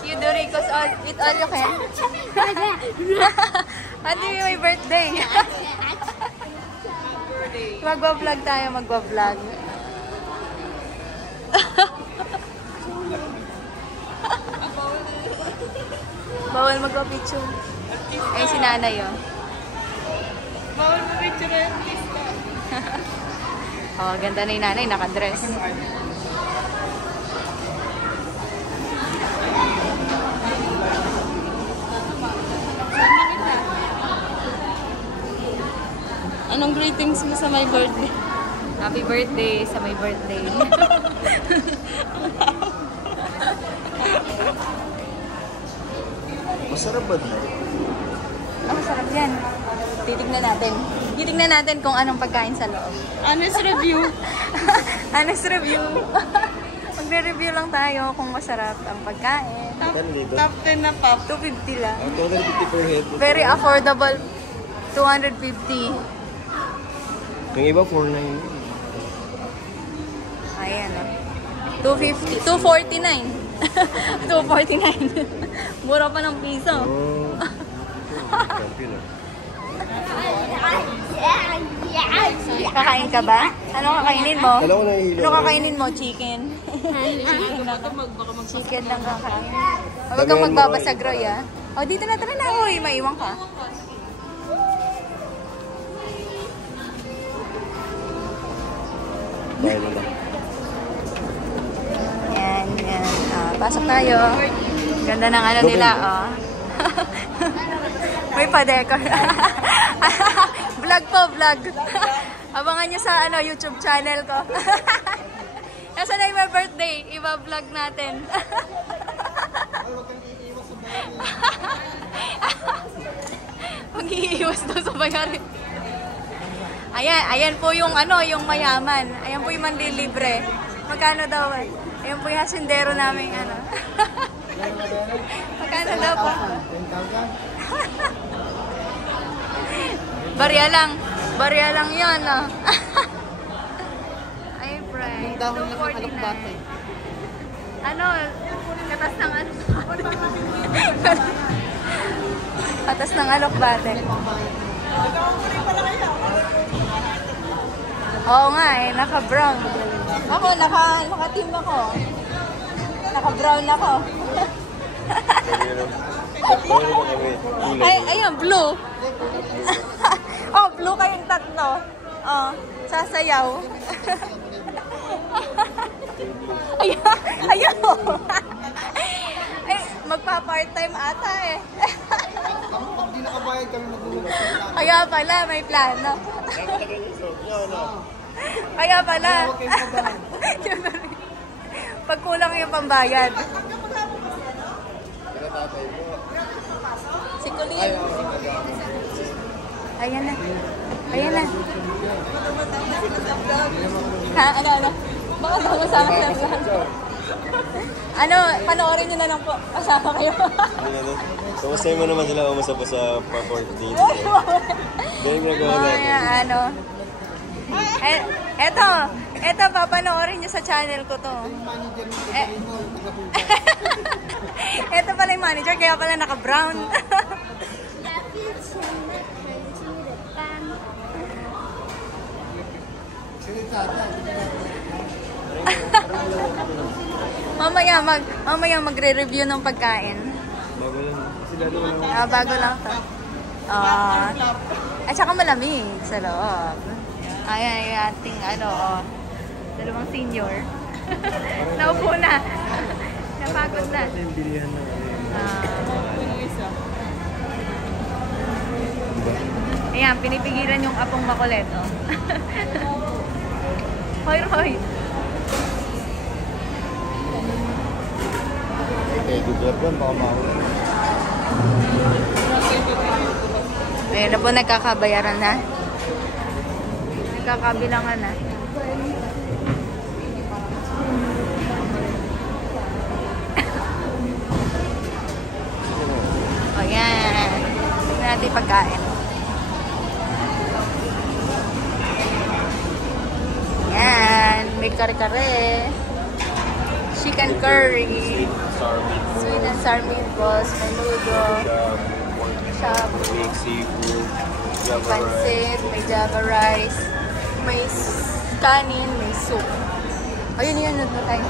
You Doricos eat all you can. Ate, may birthday. Magwa-vlog tayo, magwa-vlog. Bawal magwa-picture. Ay, si nanay yun. Bawal mag-picture yan, please. Oh, ganda na yung nanay, nakadress. Anong greetings mo sa my birthday? Happy birthday sa my birthday. Masarap ba na? Oh, masarap yan. Titignan natin. Titignan natin kung anong pagkain sa loob. Honest review. Honest review. Magre-review lang tayo kung masarap ang pagkain. Top 10 na pop. 250 lang. 250 per head. Very affordable. 250. Yung iba, 490. Ayan o. 250. 249. 249. Mura pa ng piso. Oh. Champion ah. Kakain ka ba? Ano kakainin mo? Alam ko nahihilo. Ano kakainin mo? Chicken? Chicken lang kakain. Huwag kang magbabasag, Roy, ah. O, dito na, tara na. Uy, maiwan ka. Dahil na lang. Yan, yan. Pasok tayo. Ganda ng ano nila, oh. May pa-decor. Vlog po, vlog. Abangan nyo sa ano, YouTube channel ko. Nasa na yung my birthday, iba-vlog natin. Mag-iiwas daw sa bayarin. Ayan, ayan po yung ano, yung mayaman. Ayan po yung manlilibre. Magkano daw? Ayan po yung hasindero namin ano. Magkano daw po? Barya lang. Barya lang yun, no? Ay, friend. 249. Ano? Katas ng ano? Katas ng alokbate. Oo nga eh, naka-brown. Ako, naka-team ako. Naka-brown ako. Ay, ayun, blue. Oh, blue kayong tatlo. Oh, sasayaw. Ayun, ayun. Ay, magpa-part-time ata eh. Pag di nakabayad kami magulat. Kaya pala, may plano. Kaya pala. Pag kulang yung pambayad. Si Colleen. Ayan na. Ayan na. Ha? Ano? Baka daw masama sa vlog. Ano? Panoorin nyo na lang po. Kasama kayo. Kamusta mo naman sila umusta po sa pa-14? Ganyan nagawa natin. Ano? Eto, papanoorin nyo sa channel ko to. Eto pala yung manager, kaya pala naka-brown. Mamaya magre-review ng pagkain. Bago lang. Bago lang to. At saka malamig sa loob. Ayan yung ating dalawang senior. Naupo na. Napagod na. Ayan, pinipigilan yung apong makulit. Oh. Hoy, Roy. Good job yan, baka mahuli. Ayan na po, nagkakabayaran na. Nagkakabilangan na. O yan. Tingnan natin pagkain. Yan. May kare-kare. Chicken curry. sour meatballs. Sweet and sour meatballs, menudo, Shab, shabu, big seafood, java rice. pansit, may java rice, may kanin, may soup. Ayun yun, na tayo.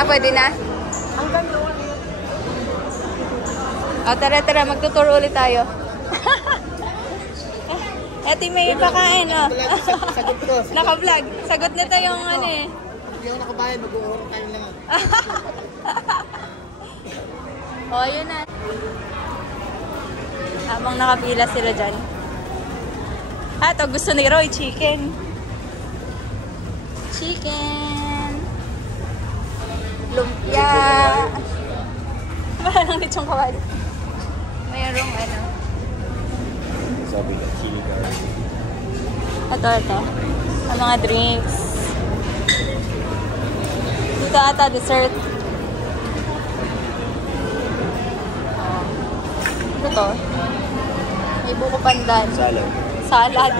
Pwede na? Tara, magtutur ulit tayo. Ate may pakain, oh. Sagot ko. Naka-vlog. Sagot nito yung ano eh. Hindi ako nakabayan, mag-uurong tayo lang. Oh, yun na. Habang nakapila sila dyan. Ito, gusto ni Roy, chicken. Chicken. Lumpia. Parang lechong kawali. Mayroong ano. Sabi na, chili garlic. Ito. Ang mga drinks. Dito ata, dessert. Ito to. May buko pandan. Salad. Salad.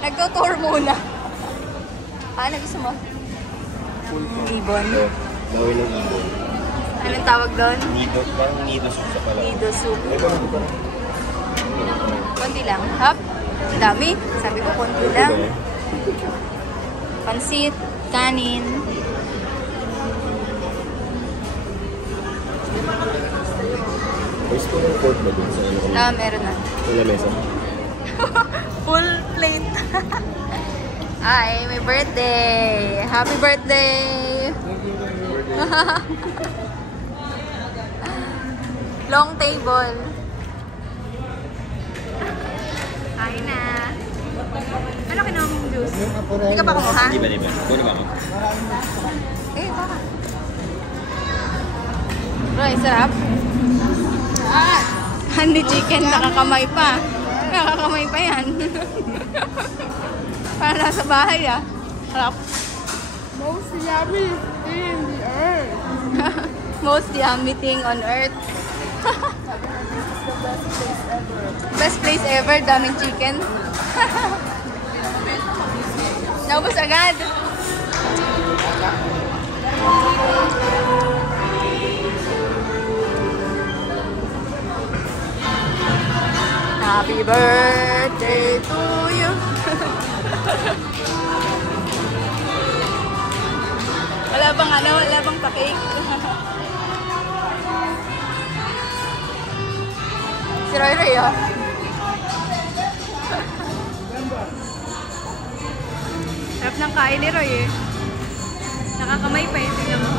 Nagtutour muna. Ano gusto mo? Ibon. Bawal ng ibon. Anong tawag doon? Nido, parang nido soup sa pala. Nido soup. May ba ito? Konti lang. Hop. Ang dami. Sabi ko, konti lang. Pansit, kanin. May spoon ng pork ba dun sa ano? Meron na. Wala mesa. Full plate. Ay, may birthday. Happy birthday. Long table. Kain na. Ano kinuha mong juice? Hindi ka pa kumuha? Di ba? Kuno ba ako? Baka. Roy, sarap. Hindi chicken, nakakamay pa. Nakakamay pa yan. Para nasa bahay ah. Sarap. Most yummy in the earth. Most yummy thing on earth. Best place ever, daming chicken. Naubos agad. Happy birthday to you. Wala bang pa-cake? Si Roy oh. Sarap ng kain ni Roy eh. Nakakamay pa eh. Tingnan mo.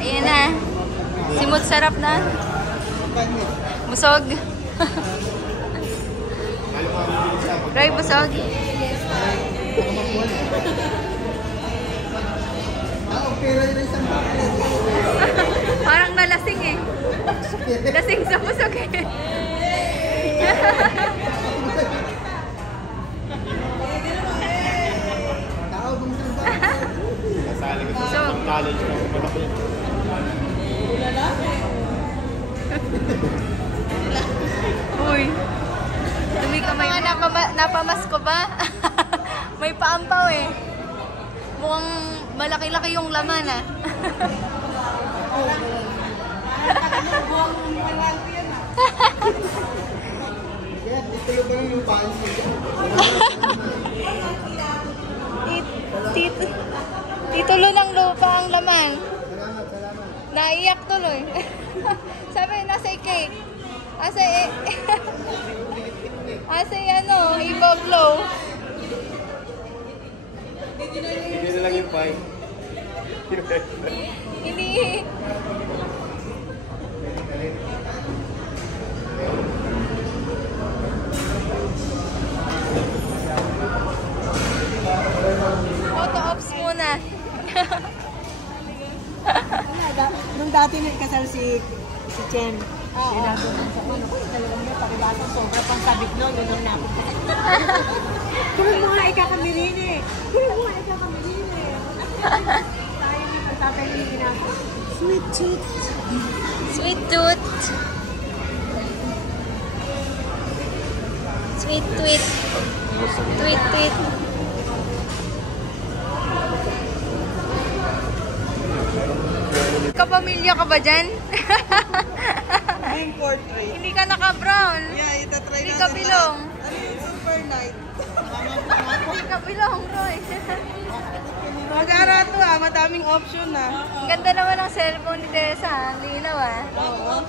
Ayan na. Simot sarap na. Busog. Roy, busog. Parang nalasing eh. Lasing sa busog eh. Busog. Uy. Dumi ka may napamas ko ba? May paampaw eh. Mukhang malaki-laki yung laman ah. Titulo ng lupa ang laman. Naiyak tuloy. Sabi, nasa cake. Asa ano, i-blow. Hindi na lang yung pie. Hindi. Photo ops muna. Nung dati nagkasal si Chen. Sinabi ko sa ano ko, talagang niya pakibasa sobra pang sabik no, yun ang napunta. Kung mga ikakamirin eh. Tayo ni pagkakainin natin. Sweet tooth. Sweet tooth. Sweet tweet. Tweet tweet. pamilya ka ba dyan? Yung portrait. Hindi ka naka-brown. Yeah, itatry Hindi natin ka bilong. lahat. Ano yung super light? Hindi ka bilong, Roy. Mag-ara to madaming option na. Ang ganda naman ng cellphone ni Tessa. Ang linaw Oo.